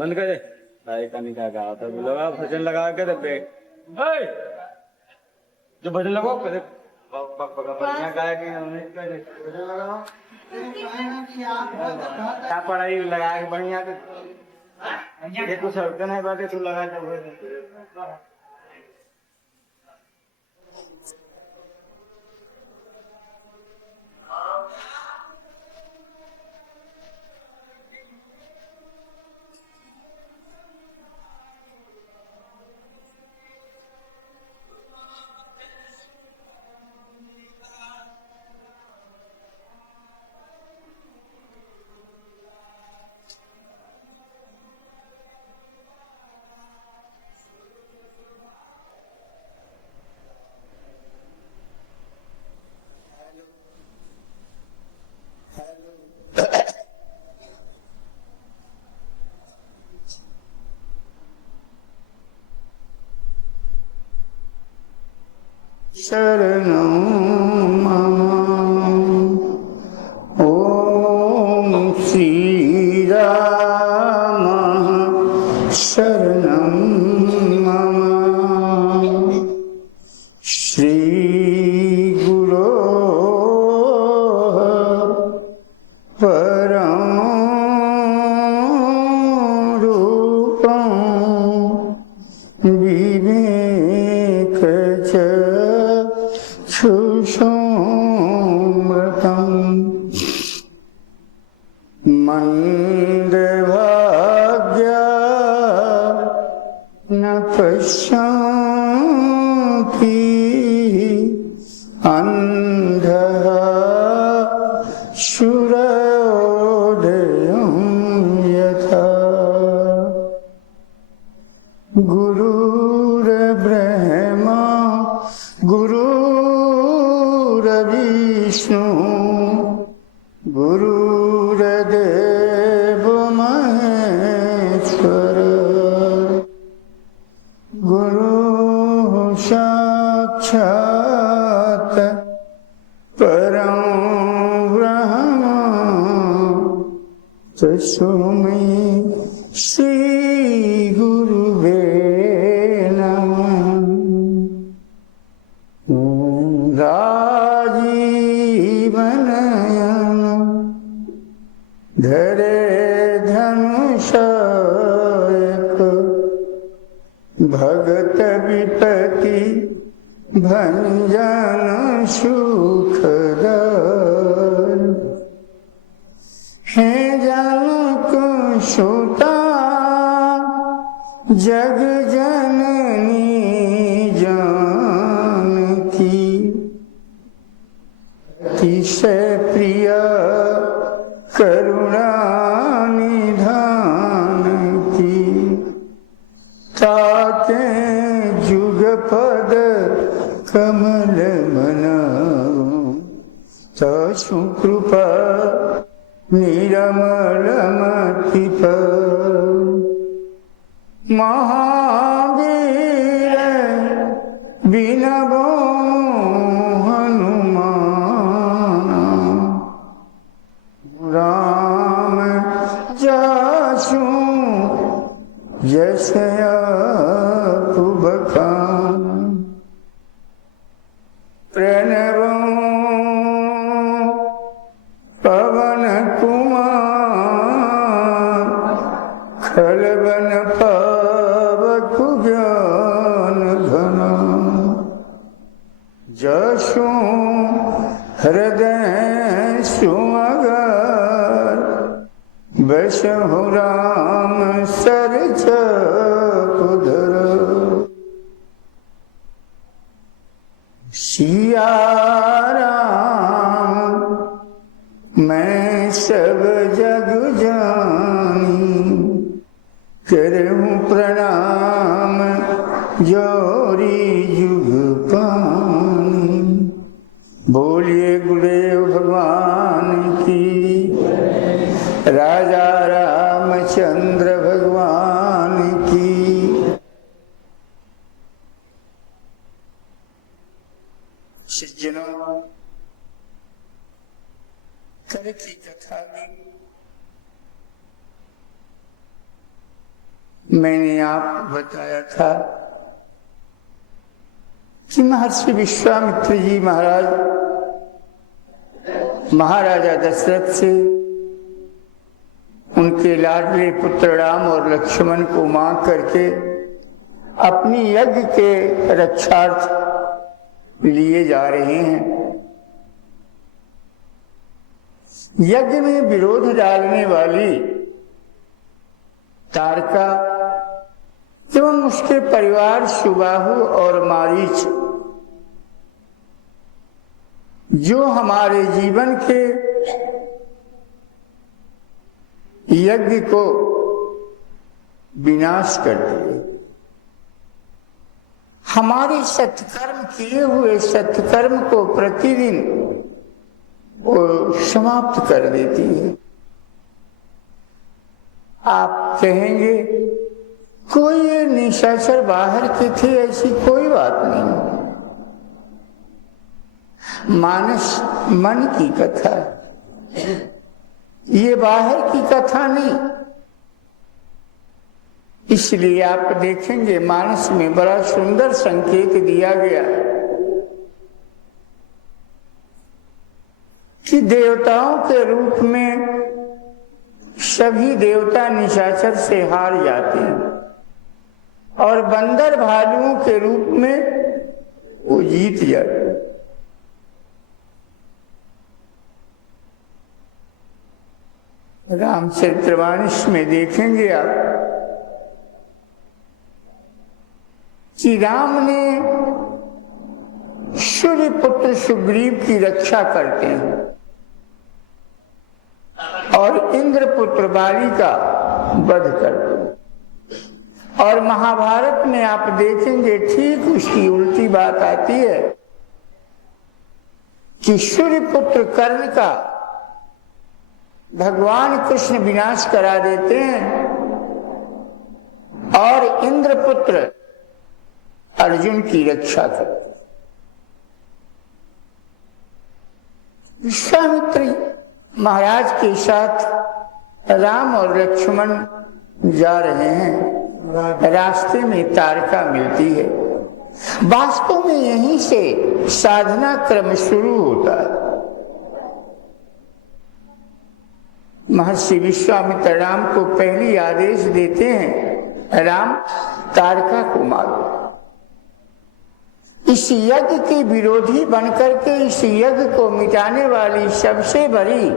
बंद करे भाई का नहीं क्या था लगा भजन लगा के दबे जो भजन लगाओ करे बढ़िया गाय के भजन लगाओ क्या पढ़ाई लगा के बढ़िया ये कुछ हटते नहीं बातें तू लगा दे शरणं मम ॐ श्रीराम शरणं मम श्रीगुरो परं रूपं विवेकच सुषुम्रतं मन्दभाग्या न पश्यन्ति अन्धः सूर्योदयं यथा गुरुर्ब्रह्मा गुरुर्विष्णु गुरुर्देव महेश्वर गुरुः साक्षात् परं ब्रह्म तस्मै श्री गुरुवे नमः। राजीवनयन धरे धनुषायक भगत विपत्ति भंजन सुखदाय हे जनक सुता जग जननी जानकी अतिशय प्रिय करुणा निधान की ताते जुग पद कमल मनाओ सुकृपा निरमलमतिप महावीर बिनबो हनुमान राम जासु जसया पुबखान प्रणव पवन कुमार खलबन पावक ज्ञान घन जसु हृदय सुअगर बसहु राम सरच उधर सिया राम मैं सब जग जानी करहूँ प्रणाम जोरी जुग पानी। बोलिए गुरुदेव भगवान की, राजा रामचंद्र भगवान की। सज्जनों, कल की कथा में मैंने आपको बताया था कि महर्षि विश्वामित्र जी महाराज महाराजा दशरथ से उनके लाडले पुत्र राम और लक्ष्मण को मांग करके अपनी यज्ञ के रक्षार्थ लिए जा रहे हैं। यज्ञ में विरोध डालने वाली तारका एवं उसके परिवार सुबाहु और मारीच जो हमारे जीवन के यज्ञ को विनाश करते हैं, हमारे सत्कर्म किए हुए सत्कर्म को प्रतिदिन वो समाप्त कर देती है। आप कहेंगे कोई ये निशाचर बाहर के थे, ऐसी कोई बात नहीं। मानस मन की कथा, ये बाहर की कथा नहीं। इसलिए आप देखेंगे मानस में बड़ा सुंदर संकेत दिया गया कि देवताओं के रूप में सभी देवता निशाचर से हार जाते हैं और बंदर भालुओं के रूप में वो जीत जाते हैं। रामचरितमानस में देखेंगे आप कि राम ने सूर्य पुत्र सुग्रीव की रक्षा करते हैं और इंद्र पुत्र बाली का वध करते हैं। और महाभारत में आप देखेंगे ठीक उसकी उल्टी बात आती है कि सूर्य पुत्र कर्ण का भगवान कृष्ण विनाश करा देते हैं और इंद्र पुत्र अर्जुन की रक्षा करते। विश्वामित्र महाराज के साथ राम और लक्ष्मण जा रहे हैं। रास्ते में तारका मिलती है। वास्तव में यहीं से साधना क्रम शुरू होता है। महर्षि विश्वामित्र राम को पहली आदेश देते हैं, राम तारका को मारो। इस यज्ञ के विरोधी बनकर के इस यज्ञ को मिटाने वाली सबसे बड़ी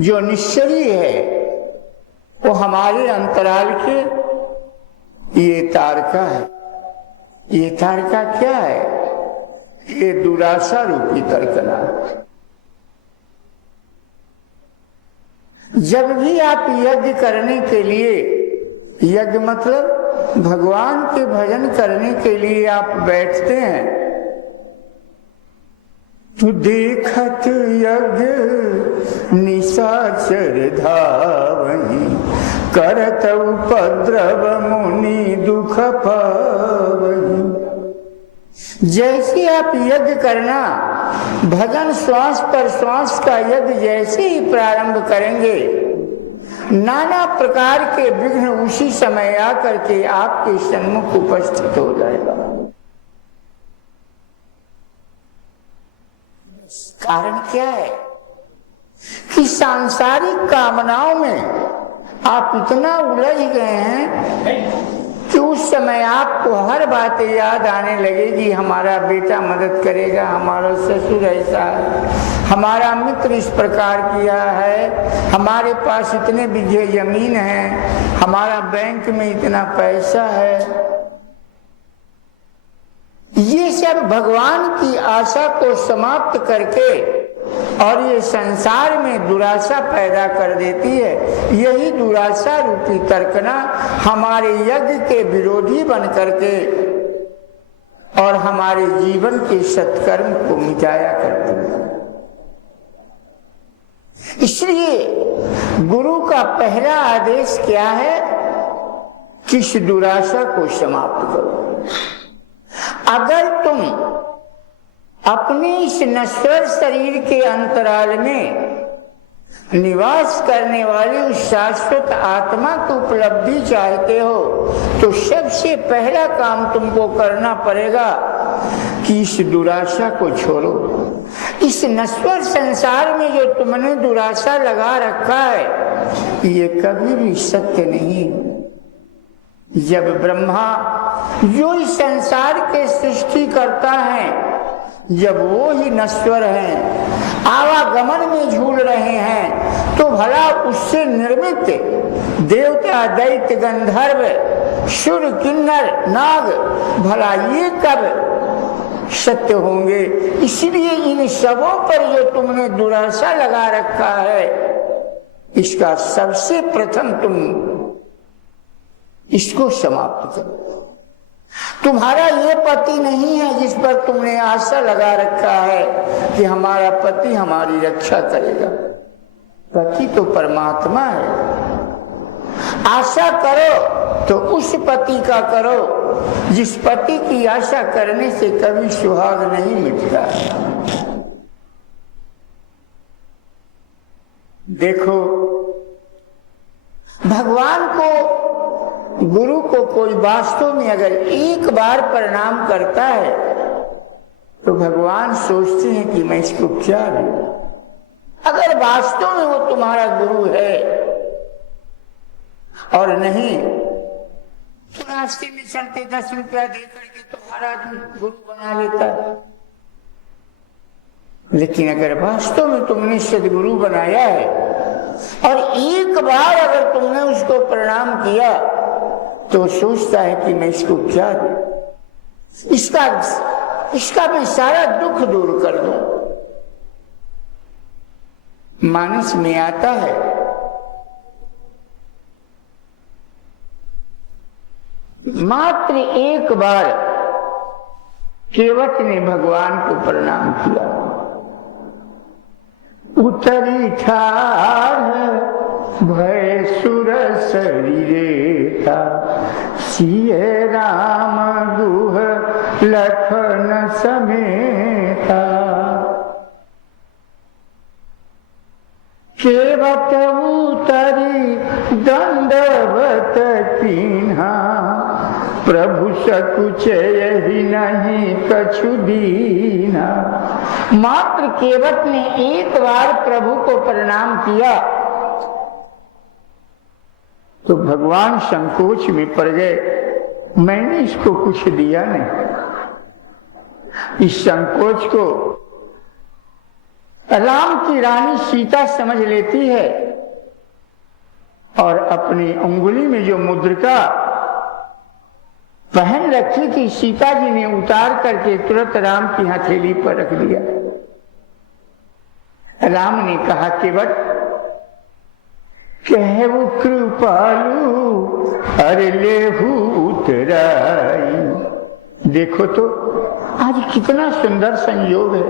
जो निश्चरी है वो हमारे अंतराल के ये तारका है। ये तारका क्या है? ये दुराशा रूपी तरकना। जब भी आप यज्ञ करने के लिए, यज्ञ मतलब भगवान के भजन करने के लिए आप बैठते हैं तू देखत यज्ञ निशाचर धावहि, करत उपद्रव मुनि दुख पावहि। जैसे आप यज्ञ करना, भजन श्वास पर श्वास का यज्ञ जैसे ही प्रारंभ करेंगे, नाना प्रकार के विघ्न उसी समय आकर के आपके सन्मुख उपस्थित हो जाएगा। कारण क्या है कि सांसारिक कामनाओं में आप इतना उलझ गए हैं कि उस समय आपको हर बात याद आने लगेगी। हमारा बेटा मदद करेगा, हमारा ससुर ऐसा है, हमारा मित्र इस प्रकार किया है, हमारे पास इतने बीघे जमीन है, हमारा बैंक में इतना पैसा है। ये सब भगवान की आशा को समाप्त करके और ये संसार में दुराशा पैदा कर देती है। यही दुराशा रूपी तर्कना हमारे यज्ञ के विरोधी बन करके और हमारे जीवन के सत्कर्म को मिटाया करती है। इसलिए गुरु का पहला आदेश क्या है कि इस दुराशा को समाप्त करो। अगर तुम अपने इस नश्वर शरीर के अंतराल में निवास करने वाली उस शाश्वत आत्मा की उपलब्धि चाहते हो, तो सबसे पहला काम तुमको करना पड़ेगा कि इस दुराशा को छोड़ो। इस नश्वर संसार में जो तुमने दुराशा लगा रखा है, ये कभी भी सत्य नहीं। जब ब्रह्मा जो इस संसार के सृष्टि करता है, जब वो ही नश्वर हैं, आवागमन में झूल रहे हैं, तो भला उससे निर्मित देवता दैत्य गंधर्व सुर किन्नर नाग भला ये कब सत्य होंगे? इसलिए इन सबों पर जो तुमने दुराशा लगा रखा है, इसका सबसे प्रथम तुम इसको समाप्त करो। तुम्हारा ये पति नहीं है जिस पर तुमने आशा लगा रखा है कि हमारा पति हमारी रक्षा करेगा। पति तो परमात्मा है। आशा करो तो उस पति का करो जिस पति की आशा करने से कभी सुहाग नहीं मिटता। देखो, भगवान को, गुरु को कोई वास्तव में अगर एक बार प्रणाम करता है तो भगवान सोचते हैं कि मैं इसको क्या दूं। अगर वास्तव में वो तुम्हारा गुरु है और नहीं तो रास्ते में चलते 10 रुपया देकर के तुम्हारा गुरु बना लेता है। लेकिन अगर वास्तव में तुमने सदगुरु बनाया है और एक बार अगर तुमने उसको प्रणाम किया तो सोचता है कि मैं इसको क्या दूं, इसका मैं सारा दुख दूर कर दूं। मानस में आता है मात्र एक बार केवट ने भगवान को प्रणाम किया। उतरी ठार भय सुर शरीरे था, सिए राम दुह लखन समेता। केवट उतरी दंडवत कीन्हा, प्रभु सकुच यही नहीं कछु दीना। मात्र केवट ने एक बार प्रभु को प्रणाम किया तो भगवान संकोच में पड़ गए। मैंने इसको कुछ दिया नहीं। इस संकोच को राम की रानी सीता समझ लेती है और अपनी उंगली में जो मुद्रिका पहन रखी थी सीता जी ने उतार करके तुरंत राम की हथेली पर रख दिया। राम ने कहा, केवट कहु कृपालु अरे लेहु उतराई। देखो तो आज कितना सुंदर संयोग है।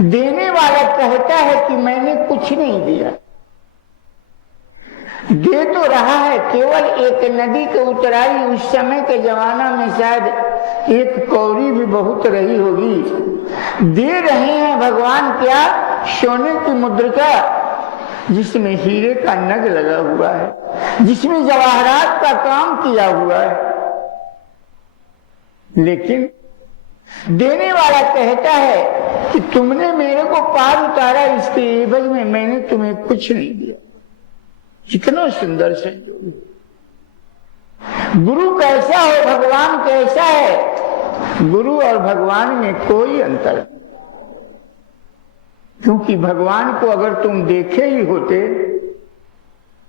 देने वाला कहता है कि मैंने कुछ नहीं दिया, दे तो रहा है, केवल एक नदी के उतराई उस समय के जमाना में शायद एक कौड़ी भी बहुत रही होगी। दे रहे हैं भगवान क्या, सोने की मुद्रिका जिसमें हीरे का नग लगा हुआ है, जिसमें जवाहरात का काम किया हुआ है। लेकिन देने वाला कहता है कि तुमने मेरे को पार उतारा, इसके एवज में मैंने तुम्हें कुछ नहीं दिया। कितना सुंदर संयोग। गुरु कैसा हो, भगवान कैसा है, गुरु और भगवान में कोई अंतर नहीं। क्योंकि भगवान को अगर तुम देखे ही होते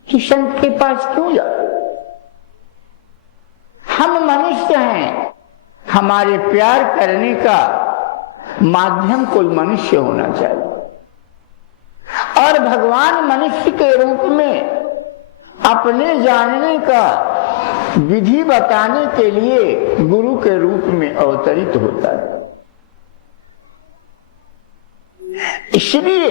तो संत के पास क्यों जाते? हम मनुष्य हैं, हमारे प्यार करने का माध्यम कोई मनुष्य होना चाहिए। और भगवान मनुष्य के रूप में अपने जानने का विधि बताने के लिए गुरु के रूप में अवतरित होता है। इसलिए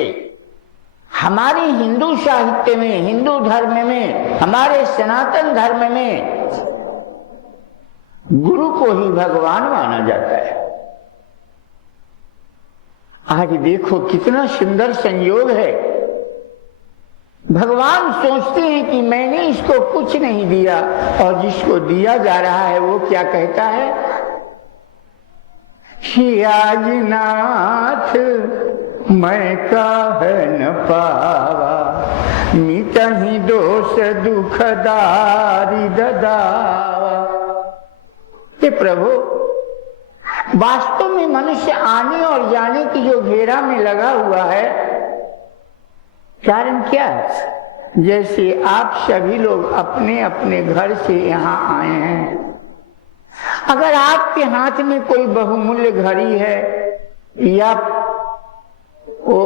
हमारे हिंदू साहित्य में, हिंदू धर्म में, हमारे सनातन धर्म में गुरु को ही भगवान माना जाता है। आज देखो कितना सुंदर संयोग है। भगवान सोचते हैं कि मैंने इसको कुछ नहीं दिया, और जिसको दिया जा रहा है वो क्या कहता है, आज नाथ मैं काहे न पावा, मिटहि दोष दुखदारी ददावा। हे प्रभु, वास्तव में मनुष्य आने और जाने की जो घेरा में लगा हुआ है, कारण क्या है? जैसे आप सभी लोग अपने अपने घर से यहाँ आए हैं, अगर आपके हाथ में कोई बहुमूल्य घड़ी है या वो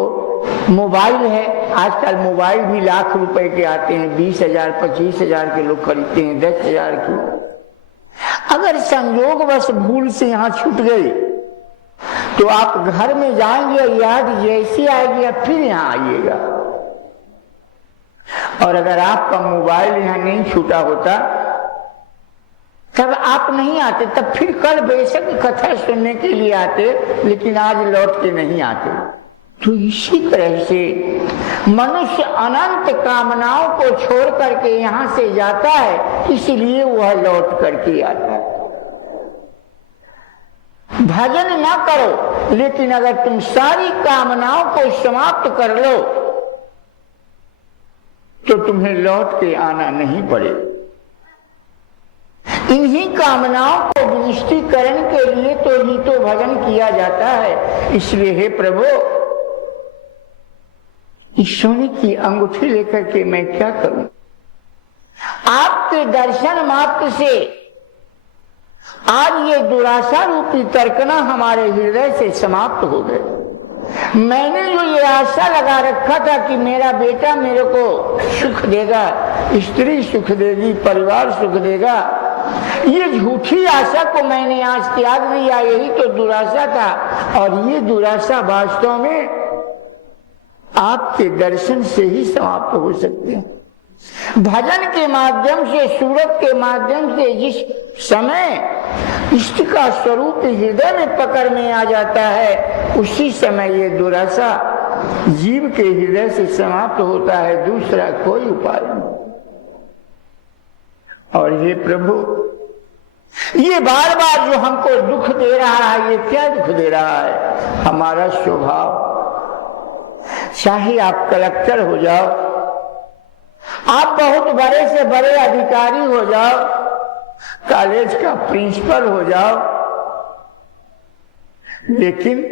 मोबाइल है, आजकल मोबाइल भी लाख रुपए के आते हैं, 20,000 25,000 के लोग खरीदते हैं, 10,000 की। अगर संयोगवश भूल से यहाँ छूट गई तो आप घर में जाएंगे, याद जैसी आएगी या फिर यहाँ आइएगा। और अगर आपका मोबाइल यहाँ नहीं छूटा होता तब आप नहीं आते, तब फिर कल बेशक कथा सुनने के लिए आते, लेकिन आज लौट के नहीं आते। तो इसी तरह से मनुष्य अनंत कामनाओं को छोड़ करके यहाँ से जाता है, इसलिए वह लौट करके आता है। भजन ना करो, लेकिन अगर तुम सारी कामनाओं को समाप्त कर लो तो तुम्हें लौट के आना नहीं पड़ेगा। इन्हीं कामनाओं को विनिष्टीकरण के लिए तो ही तो भजन किया जाता है। इसलिए हे प्रभु, इस सोने की अंगूठी लेकर के मैं क्या करूं? आपके दर्शन मात्र से आज ये दुराशा रूपी तर्कना हमारे हृदय से समाप्त हो गए। मैंने जो ये आशा लगा रखा था कि मेरा बेटा मेरे को सुख देगा, स्त्री सुख देगी, परिवार सुख देगा, ये झूठी आशा को मैंने आज त्याग दिया। यही तो दुराशा था, और ये दुराशा वास्तव में आपके दर्शन से ही समाप्त हो सकते हैं। भजन के माध्यम से, सूरत के माध्यम से जिस समय इष्ट का स्वरूप हृदय में पकड़ में आ जाता है, उसी समय ये दुराशा जीव के हृदय से समाप्त होता है। दूसरा कोई उपाय नहीं। और हे प्रभु, ये बार बार जो हमको दुख दे रहा है, ये क्या दुख दे रहा है? हमारा स्वभाव। चाहे आप कलेक्टर हो जाओ, आप बहुत बड़े से बड़े अधिकारी हो जाओ, कॉलेज का प्रिंसिपल हो जाओ, लेकिन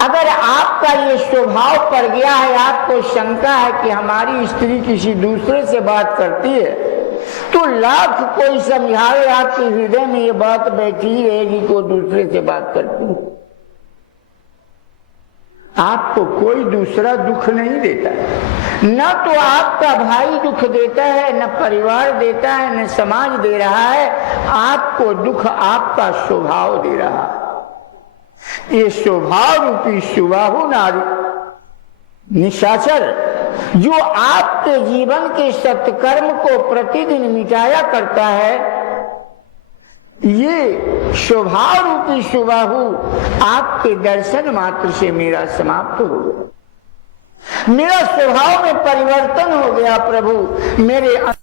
अगर आपका ये स्वभाव पड़ गया है, आपको शंका है कि हमारी स्त्री किसी दूसरे से बात करती है, तो लाख कोई समझाए, आपके हृदय में ये बात बैठी ही रहेगी कि वो दूसरे से बात करती है। आपको कोई दूसरा दुख नहीं देता, न तो आपका भाई दुख देता है, न परिवार देता है, न समाज दे रहा है। आपको दुख आपका स्वभाव दे रहा है। ये स्वभाव रूपी सुबाहु नारी निशाचर जो आपके जीवन के सत्कर्म को प्रतिदिन मिटाया करता है, ये स्वभाव रूपी सुबाहु आपके दर्शन मात्र से मेरा समाप्त हो गया। मेरा स्वभाव में परिवर्तन हो गया प्रभु। मेरे